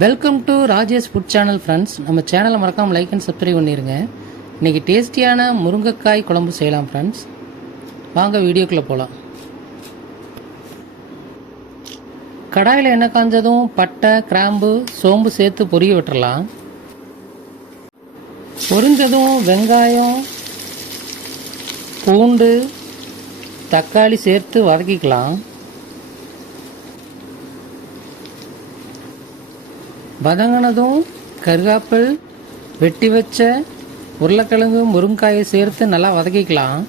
Welcome to Rajesh food channel friends நம்ம சேனலை மறக்காம லைக் அண்ட் சப்ஸ்கிரைப் பண்ணிடுங்க இன்றைக்கி டேஸ்டியான முருங்கைக்காய் குழம்பு செய்யலாம் ஃப்ரெண்ட்ஸ் வாங்க வீடியோக்குள்ளே போகலாம் கடாயில் எண்ணெய் காஞ்சதும் பட்டை கிராம்பு சோம்பு சேர்த்து பொரிய விட்டுறலாம். பொரிஞ்சதும் வெங்காயம் பூண்டு தக்காளி சேர்த்து வதக்கிக்கலாம். வதங்கினதும் கருகாப்பில் வெட்டி வச்ச உருளைக்கிழங்கு முருங்காயை சேர்த்து நல்லா வதக்கிக்கலாம்.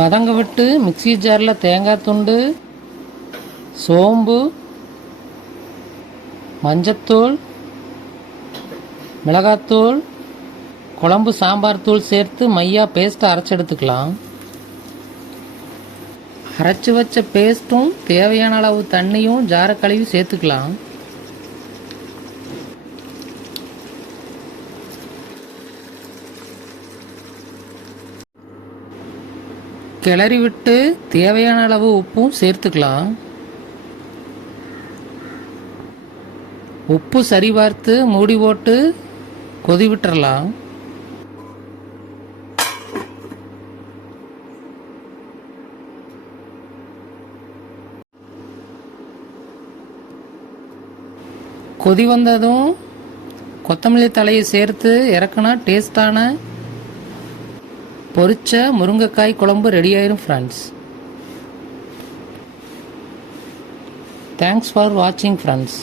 வதங்க விட்டு மிக்ஸி ஜாரில் தேங்காய் துண்டு சோம்பு மஞ்சத்தூள் மிளகாத்தூள் குழம்பு சாம்பார் தூள் சேர்த்து மையா பேஸ்ட்டை அரைச்சி எடுத்துக்கலாம் அரைச்சி வச்ச பேஸ்ட்டும் தேவையான அளவு தண்ணியும் ஜார கழுவி சேர்த்துக்கலாம். கிளறி விட்டு தேவையான அளவு உப்பும் சேர்த்துக்கலாம். உப்பு சரி பார்த்து மூடி போட்டு கொதி விட்டுறலாம் கொதி வந்ததும் கொத்தமல்லி தலையை சேர்த்து இறக்குனா டேஸ்டான பொரிச்ச முருங்கைக்காய் குழம்பு ரெடி ஆயிரும் ஃப்ரெண்ட்ஸ் தேங்க்ஸ் ஃபார் வாட்சிங் ஃப்ரெண்ட்ஸ்